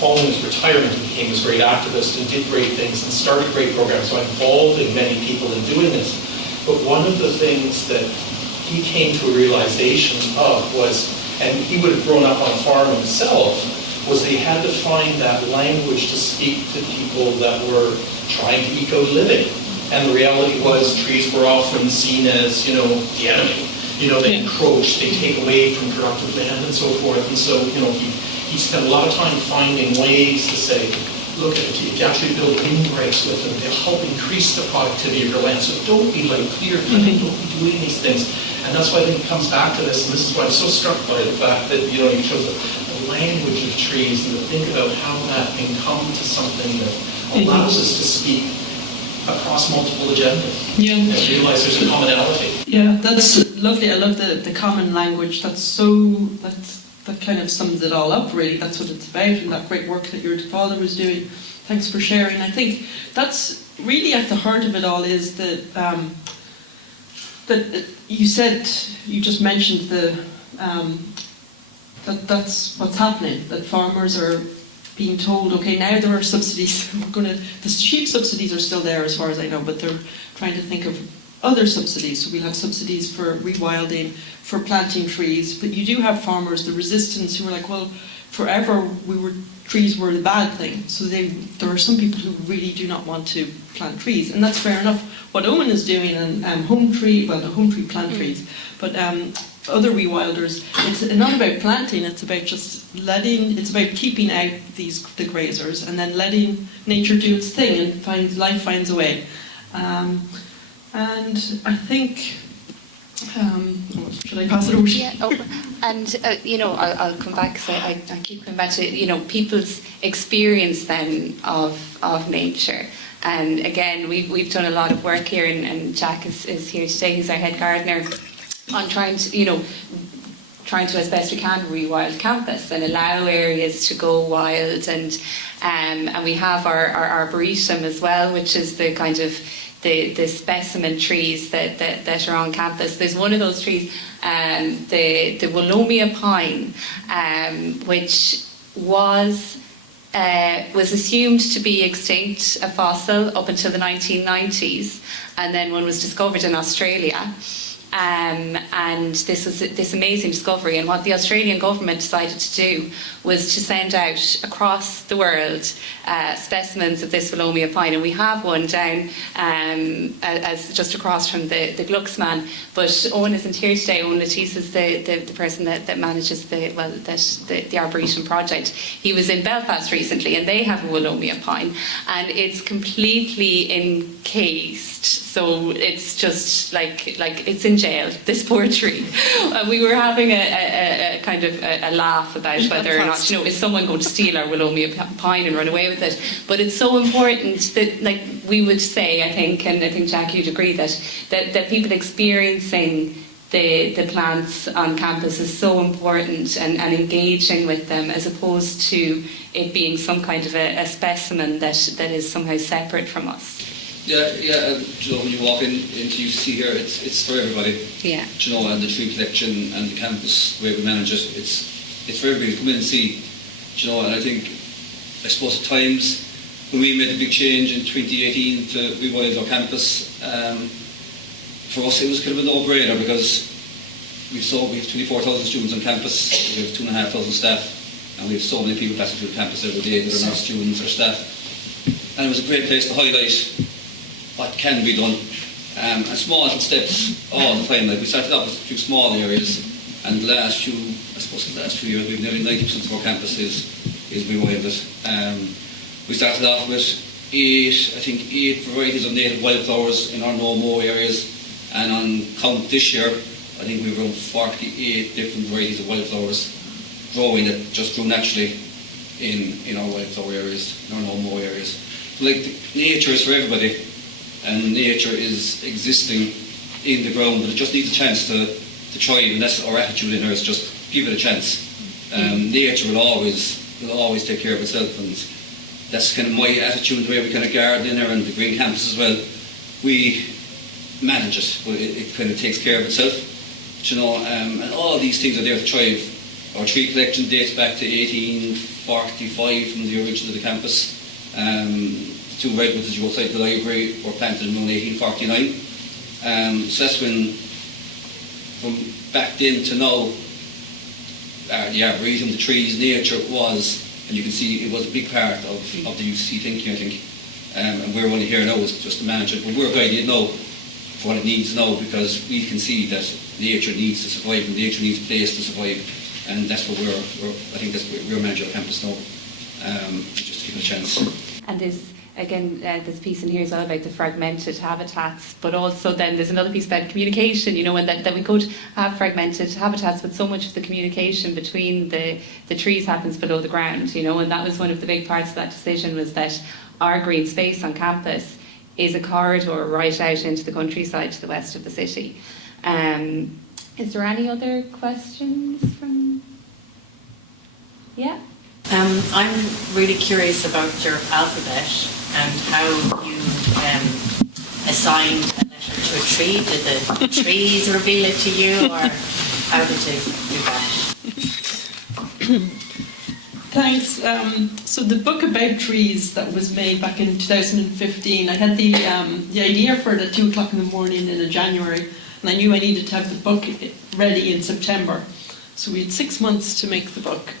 following his retirement, he became this great activist and did great things and started great programs. So I'm involved in many people in doing this. But one of the things that he came to a realization of was, and he would have grown up on a farm himself, was they had to find that language to speak to people that were trying to eco-living. And the reality was trees were often seen as, you know, the enemy. You know, they encroach, they take away from productive land and so forth. And so, you know, he spent a lot of time finding ways to say, look at it, if you actually build windbreaks with them, they'll help increase the productivity of your land. So don't be like clear cutting, don't be doing these things. And that's why I think it comes back to this, and this is why I'm so struck by the fact that, you chose the language of trees, and to think about how that can come to something that allows us to speak across multiple agendas. Yeah. And realize there's a commonality. Yeah, that's lovely. I love the common language. That kind of sums it all up, really. That's what it's about, and that great work that your father was doing. Thanks for sharing. I think that's really at the heart of it all, is that that you just mentioned that's what's happening. That farmers are being told, okay, now there are subsidies. The sheep subsidies are still there, as far as I know, but they're trying to think of other subsidies. So we'll have subsidies for rewilding, for planting trees. But you do have farmers, the resistance, who are like, well, forever trees were the bad thing. So there are some people who really do not want to plant trees, and that's fair enough. What Owen is doing, and home tree plant trees, but other rewilders, it's not about planting. It's about it's about keeping out the grazers, and then letting nature do its thing, and life finds a way. And I think, should I pass it over to you? Yeah, and I'll come back, because I keep coming back to people's experience then of nature. And again, we've done a lot of work here, and Jack is here today. He's our head gardener, on trying to, as best we can, rewild campus and allow areas to go wild. And we have our arboretum as well, which is the kind of the specimen trees that are on campus. There's one of those trees, the Willomia pine, which was assumed to be extinct, a fossil, up until the 1990s, and then one was discovered in Australia. And this was this amazing discovery, and what the Australian government decided to do was to send out across the world specimens of this Willomia pine, and we have one down as just across from the Glucksman. But Owen isn't here today. Owen Latisse is the person that manages the Arboretum project. He was in Belfast recently, and they have a Willomia pine, and it's completely encased. So it's just like it's in jail, this poor tree. We were having a kind of a laugh about whether or not, is someone going to steal our Willomia pine and run away with it? But it's so important that, we would say, I think, and I think, Jack, you'd agree, that people experiencing the plants on campus is so important, and engaging with them, as opposed to it being some kind of a specimen that is somehow separate from us. Yeah. When you walk into UCC here, it's for everybody. Yeah. And the tree collection and the campus, the way we manage it, it's for everybody to come in and see. And I suppose at times when we made a big change in 2018 to rewild our campus, for us it was kind of a no-brainer, because we have 24,000 students on campus, we have 2,500 staff, and we have so many people passing through the campus every day that are not students or staff. And it was a great place to highlight what can be done, and small little steps all the time. We started off with a few small areas, and the last few years we've nearly 90% of our campus is rewilded. We started off with 8 varieties of native wildflowers in our no mow areas, and on count this year, I think we were around 48 different varieties of wildflowers growing, that just grew naturally in our wildflower areas, in our no mow areas. Nature is for everybody, and nature is existing in the ground, but it just needs a chance to thrive, and that's our attitude in here, is just give it a chance. Nature will always take care of itself, and that's kind of my attitude, the way we kind of garden in here, and the green campus as well. We manage it, but it kind of takes care of itself, and all these things are there to thrive. Our tree collection dates back to 1845 from the origin of the campus. The 2 redwoods as you go outside the library were planted in 1849. So that's when, from back then to now, the arboretum, the trees, nature was, and you can see it was a big part of the UCC thinking, I think. And we're only here now is just to manage it. But we're guiding it now for what it needs now, because we can see that nature needs to survive, and nature needs a place to survive. And that's what I think that's what we're managing our campus now. Just to give it chance. And this piece in here is all about the fragmented habitats, but also then there's another piece about communication, and that we could have fragmented habitats, but so much of the communication between the trees happens below the ground, and that was one of the big parts of that decision, was that our green space on campus is a corridor right out into the countryside to the west of the city. Is there any other questions from? Yeah? I'm really curious about your Alphabesh and how you assigned a letter to a tree. Did the trees reveal it to you, or how did you do that? Thanks. So the book about trees that was made back in 2015, I had the idea for it at 2 o'clock in the morning in January, and I knew I needed to have the book ready in September. So we had 6 months to make the book.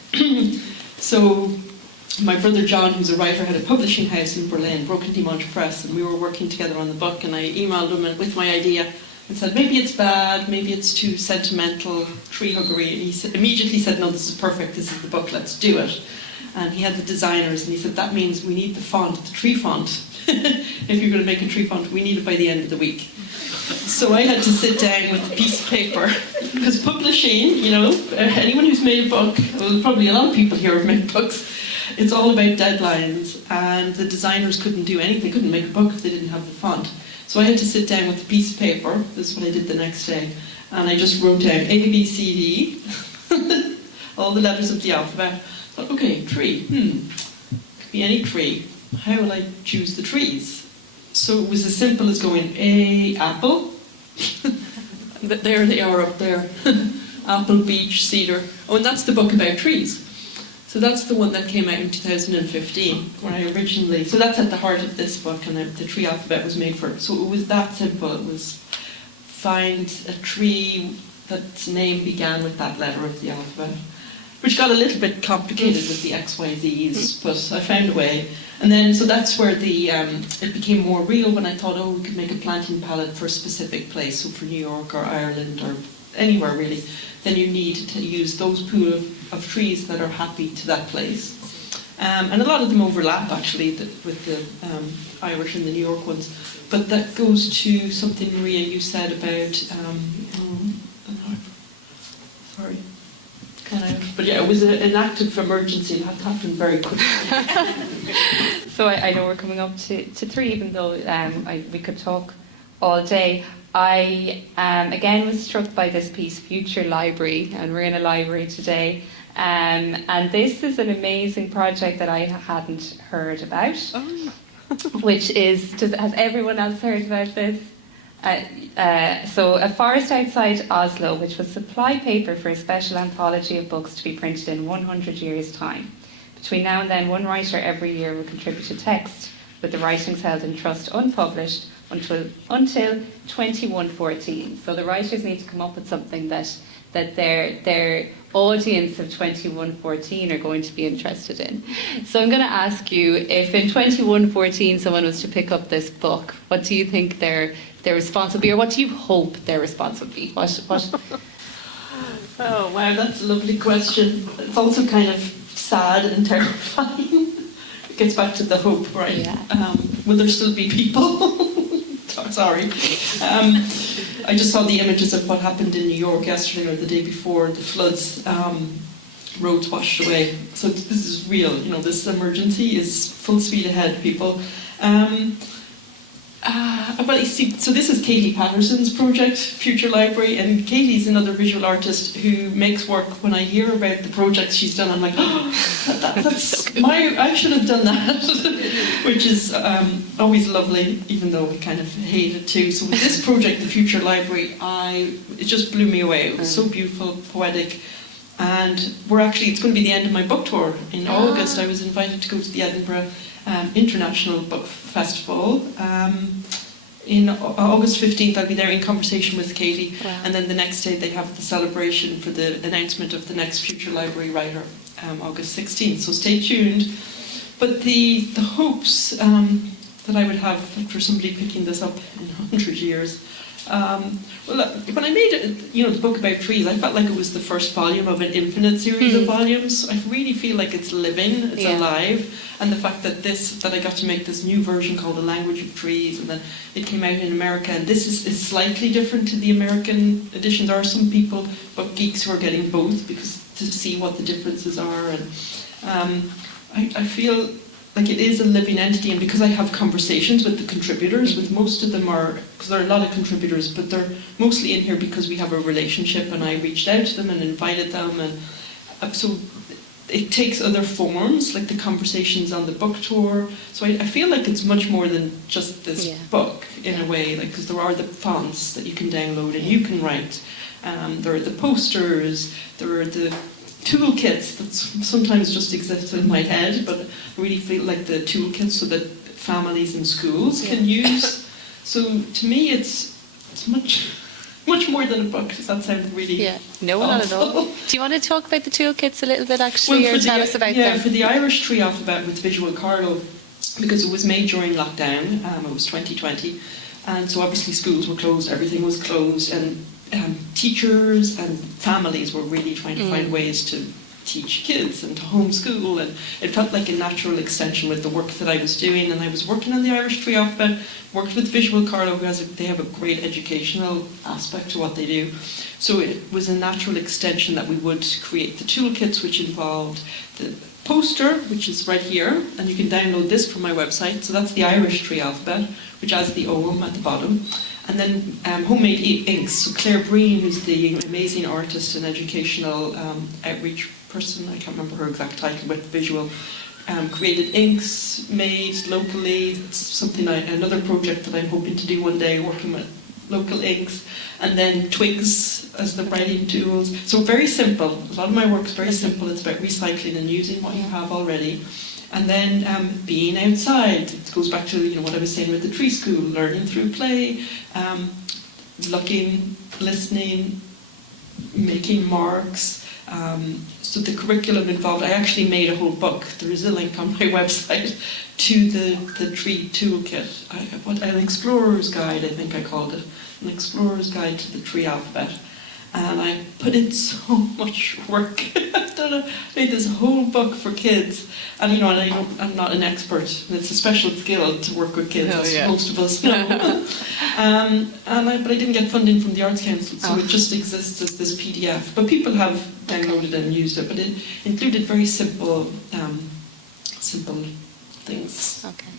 So my brother John, who's a writer, had a publishing house in Berlin, Broken Dimanche Press, and we were working together on the book, and I emailed him with my idea and said, maybe it's bad, maybe it's too sentimental, tree huggery, and he immediately said, no, this is perfect, this is the book, let's do it. And he had the designers, and he said, that means we need the font, the tree font. If you're going to make a tree font, we need it by the end of the week. So I had to sit down with a piece of paper, because publishing, anyone who's made a book, well, probably a lot of people here have made books, it's all about deadlines, and the designers couldn't do anything, couldn't make a book if they didn't have the font. So I had to sit down with a piece of paper, this is what I did the next day, and I just wrote down A, B, C, D, all the letters of the alphabet. I thought, okay, tree, could be any tree. How will I choose the trees? So it was as simple as going A, apple. There they are up there. Apple, beech, cedar. Oh, and that's the book about trees. So that's the one that came out in 2015, when I originally... So that's at the heart of this book, and the tree alphabet was made for it. So it was that simple. It was find a tree that's name began with that letter of the alphabet, which got a little bit complicated with the X, Y, Z's, but I found a way. And then, so that's where it became more real when I thought, we could make a planting palette for a specific place, so for New York or Ireland or anywhere really. Then you need to use those pool of trees that are happy to that place. And a lot of them overlap actually with the Irish and the New York ones. But that goes to something, Maria, you said about, sorry. But yeah, it was an active emergency. It happened very quickly. So I know we're coming up to 3, even though we could talk all day. I again was struck by this piece, Future Library, and we're in a library today. And this is an amazing project that I hadn't heard about, which is, has everyone else heard about this? So a forest outside Oslo, which will supply paper for a special anthology of books to be printed in 100 years' time. Between now and then, one writer every year will contribute a text, with the writings held in trust unpublished until 2114. So the writers need to come up with something that their audience of 2114 are going to be interested in. So I'm going to ask you, if in 2114 someone was to pick up this book, what do you think their response would be, or what do you hope their response would be? What? Oh wow, that's a lovely question. It's also kind of sad and terrifying. It gets back to the hope, right? Yeah. Will there still be people? Sorry. I just saw the images of what happened in New York yesterday or the day before, the floods, roads washed away. So this is real, this emergency is full speed ahead, people. Well, you see, so this is Katie Patterson's project, Future Library, and Katie's another visual artist who makes work. When I hear about the projects she's done, I'm like, that's so good. I should have done that, which is always lovely, even though I kind of hate it too. So with this project, the Future Library, it just blew me away. It was so beautiful, poetic, and it's going to be the end of my book tour. In August, I was invited to go to the Edinburgh International Book Festival. In August 15th, I'll be there in conversation with Katie, and then the next day they have the celebration for the announcement of the next Future Library writer, August 16th, so stay tuned. But the hopes that I would have for somebody picking this up in 100 years, Well, when I made it, the book about trees, I felt like it was the first volume of an infinite series of volumes. I really feel like it's living, it's alive, and the fact that I got to make this new version called The Language of Trees, and then it came out in America, and this is slightly different to the American edition. There are some people, book geeks, who are getting both because to see what the differences are, and I feel like it is a living entity, and because I have conversations with the contributors, with most of them because there are a lot of contributors, but they're mostly in here because we have a relationship and I reached out to them and invited them, and so it takes other forms, like the conversations on the book tour. So I feel like it's much more than just this book in a way, like, because there are the fonts that you can download and you can write. There are the posters, there are the toolkits that sometimes just exist in my head, but I really feel like the toolkits so that families and schools can use. So to me, it's much more than a book. Does that sound really No, awful? not at all. Do you want to talk about the toolkits a little bit, actually, or tell us about them? Yeah, for the Irish tree alphabet with Visual Carlo, because it was made during lockdown, it was 2020, and so obviously schools were closed, everything was closed, and teachers and families were really trying to find ways to teach kids and to homeschool, and it felt like a natural extension with the work that I was doing. And I was working on the Irish Tree Alphabet, worked with Visual Carlo, they have a great educational aspect to what they do. So it was a natural extension that we would create the toolkits, which involved the poster, which is right here, and you can download this from my website. So that's the Irish Tree Alphabet, which has the OM at the bottom. And then homemade inks. So Claire Breen, who's the amazing artist and educational outreach person, I can't remember her exact title, but visual, created inks made locally. It's something another project that I'm hoping to do one day, working with local inks. And then twigs as the writing tools. So very simple. A lot of my work is very simple. It's about recycling and using what you have already. And then being outside. It goes back to what I was saying with the tree school, learning through play, looking, listening, making marks. So the curriculum involved, I actually made a whole book. There is a link on my website to the tree toolkit. An explorer's guide, I think I called it. An explorer's guide to the tree alphabet. And I put in so much work. I made this whole book for kids. And I'm not an expert. It's a special skill to work with kids, as most of us know. But I didn't get funding from the Arts Council, so it just exists as this PDF. But people have downloaded it and used it. But it included very simple things. Okay.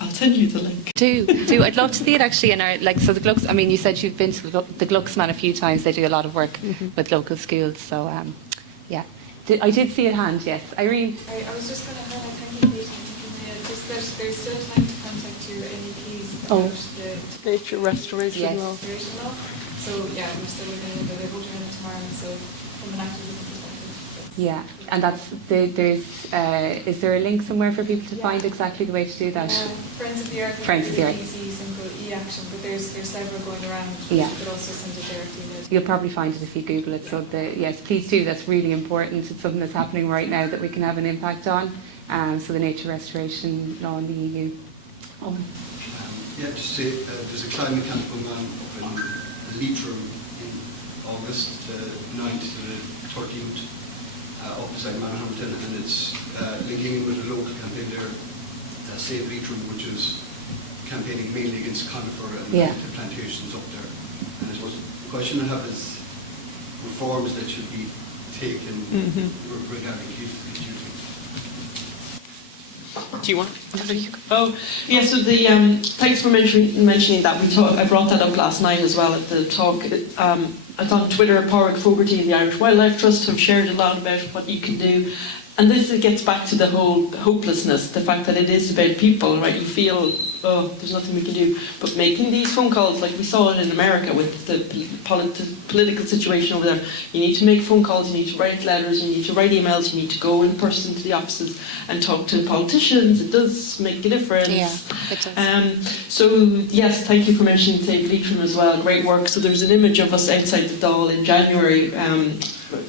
I'll send you the link. Do. I'd love to see it actually in our, so the Glucks, you said you've been to the Glucksman a few times. They do a lot of work with local schools. So, I did see a hand, yes. Irene? I was just going to highlight, thank you, Katie, just that there's still time to contact your MEPs about the Nature restoration law. restoration law. So, we're still looking at it. They're voting on it tomorrow. So, from an activism perspective. Yeah, and is there a link somewhere for people to find exactly the way to do that? Friends of the Earth. Friends of the Earth. Easy, simple e-action, but there's several going around. Yeah. You could also send a direct email. You'll probably find it if you Google it. So yes, please do. That's really important. It's something that's happening right now that we can have an impact on. So the nature restoration law in the EU. Just say there's a climate camp going on up in Leitrim in August 9th to the 13th up beside Manhattan, and it's linking in with a local campaign there, Save Leitrim, which is campaigning mainly against conifer and the plantations up there. And I suppose the question I have is reforms that should be taken regarding these duties. Do you want? Oh, yeah. So thanks for mentioning that. I brought that up last night as well at the talk. It's on Twitter. Pádraig Fogarty and the Irish Wildlife Trust have shared a lot about what you can do, and this gets back to the whole hopelessness, the fact that it is about people, right? You feel, there's nothing we can do, but making these phone calls, like we saw it in America with the political situation over there. You need to make phone calls, you need to write letters, you need to write emails, you need to go in person to the offices and talk to politicians. It does make a difference. Yeah, it does. So yes, thank you for mentioning Save Leitrim as well. Great work. So there's an image of us outside the Dáil in January.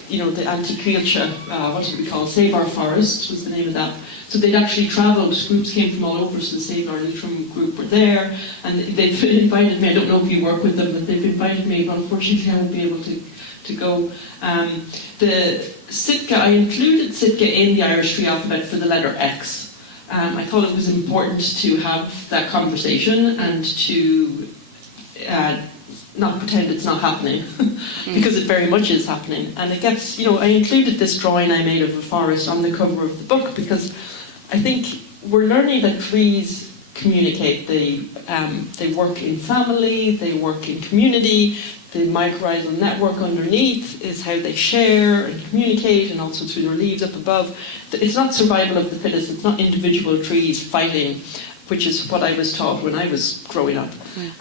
The anti-Cuilcha, what did we call it? Save Our Forest was the name of that. So they'd actually travelled, groups came from all over, so the Save Our Leitrim group were there, and they've invited me, I don't know if you work with them, but they've invited me, but unfortunately I won't be able to go. The Sitka, I included Sitka in the Irish Tree alphabet for the letter X. I thought it was important to have that conversation and to not pretend it's not happening, because it very much is happening. And it gets, I included this drawing I made of a forest on the cover of the book because I think we're learning that trees communicate. They work in family, they work in community. The mycorrhizal network underneath is how they share and communicate, and also through their leaves up above. It's not survival of the fittest, it's not individual trees fighting, which is what I was taught when I was growing up.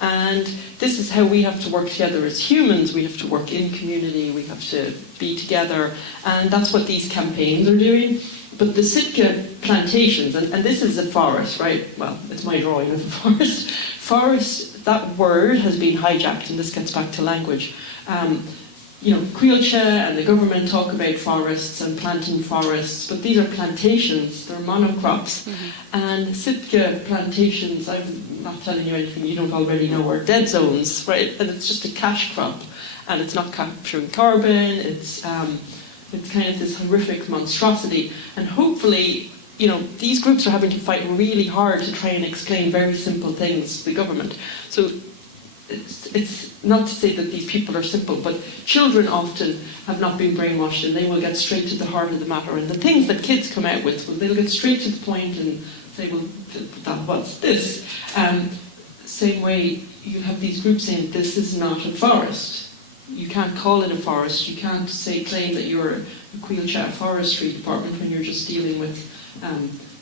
And this is how we have to work together as humans. We have to work in community, we have to be together, and that's what these campaigns are doing. But the Sitka plantations, and this is a forest, right? Well, it's my drawing of a forest. Forest, that word has been hijacked, and this gets back to language. Cuilcha and the government talk about forests and planting forests, but these are plantations, they're monocrops. And Sitka plantations, I'm not telling you anything you don't already know, are dead zones, right? And it's just a cash crop, and it's not capturing carbon, it's kind of this horrific monstrosity. And hopefully, these groups are having to fight really hard to try and explain very simple things to the government. So it's not to say that these people are simple, but children often have not been brainwashed, and they will get straight to the heart of the matter. And the things that kids come out with, well, they'll get straight to the point and say, well, what's this? Same way you have these groups saying, this is not a forest. You can't call it a forest. You can't claim that you're a Cuilcha forestry department when you're just dealing with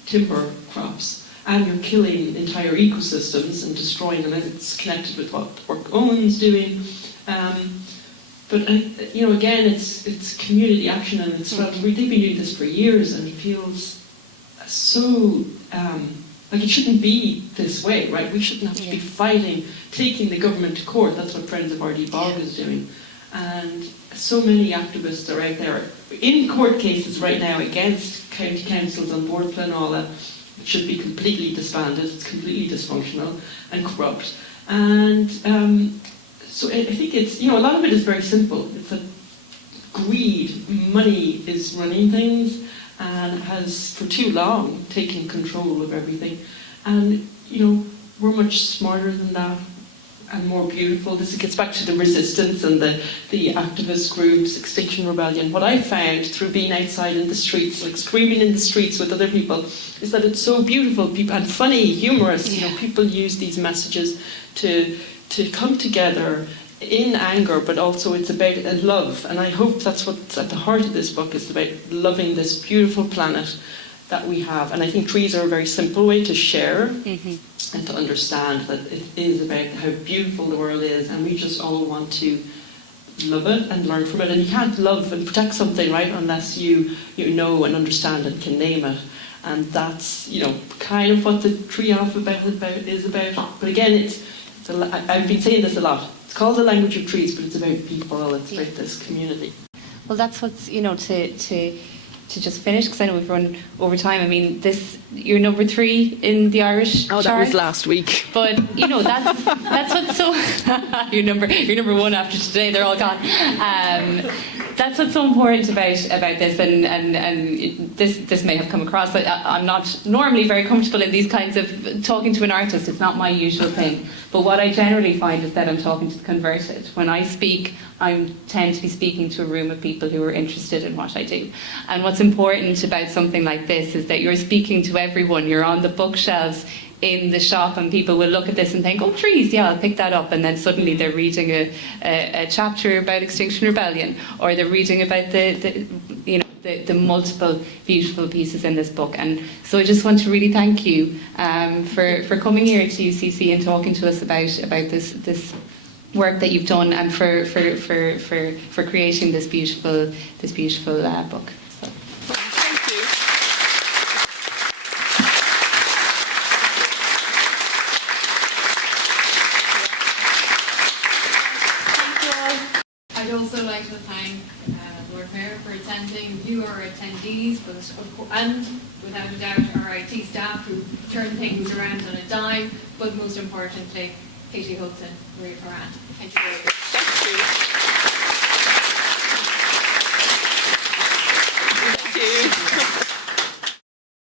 timber crops. And you're killing entire ecosystems and destroying them, and it's connected with what Work Owen's doing. But again, it's community action, and they've been doing this for years, and it feels so like it shouldn't be this way, right? We shouldn't have to be fighting, taking the government to court. That's what Friends of RD Bog is doing. And so many activists are out there in court cases right now against county councils on Board Planola. It should be completely disbanded, it's completely dysfunctional and corrupt. And so I think it's, a lot of it is very simple. It's that greed, money is running things and has for too long taken control of everything. And, we're much smarter than that and more beautiful. This gets back to the resistance and the activist groups, Extinction Rebellion. What I found through being outside in the streets, like screaming in the streets with other people, is that it's so beautiful and funny, humorous. People use these messages to come together in anger, but also it's about love. And I hope that's what's at the heart of this book, is about loving this beautiful planet that we have. And I think trees are a very simple way to share and to understand that it is about how beautiful the world is, and we just all want to love it and learn from it. And you can't love and protect something, right, unless you know and understand and can name it. And that's kind of what the tree alphabet is about. But again, I've been saying this a lot. It's called the language of trees, but it's about people. It's about this community. Well, that's what's to just finish, because I know we've run over time. I mean, you're number 3 in the Irish charts. That was last week. But that's what's so you're number 1 after today. They're all gone. That's what's so important about this, and this may have come across. I'm not normally very comfortable in these kinds of talking to an artist. It's not my usual thing. But what I generally find is that I'm talking to the converted. When I speak, I tend to be speaking to a room of people who are interested in what I do. And what's important about something like this is that you're speaking to everyone. You're on the bookshelves in the shop, and people will look at this and think, oh, trees, yeah, I'll pick that up. And then suddenly they're reading a chapter about Extinction Rebellion, or they're reading about the multiple beautiful pieces in this book. And so I just want to really thank you for coming here to UCC and talking to us about this work that you've done, and for creating this beautiful book. So. Thank you. I'd also like to thank Lord Mayor, for attending, you, our attendees, and without a doubt our IT staff who turn things around on a dime, but most importantly, Katie Holten and Maria Kirrane. Thank you very much.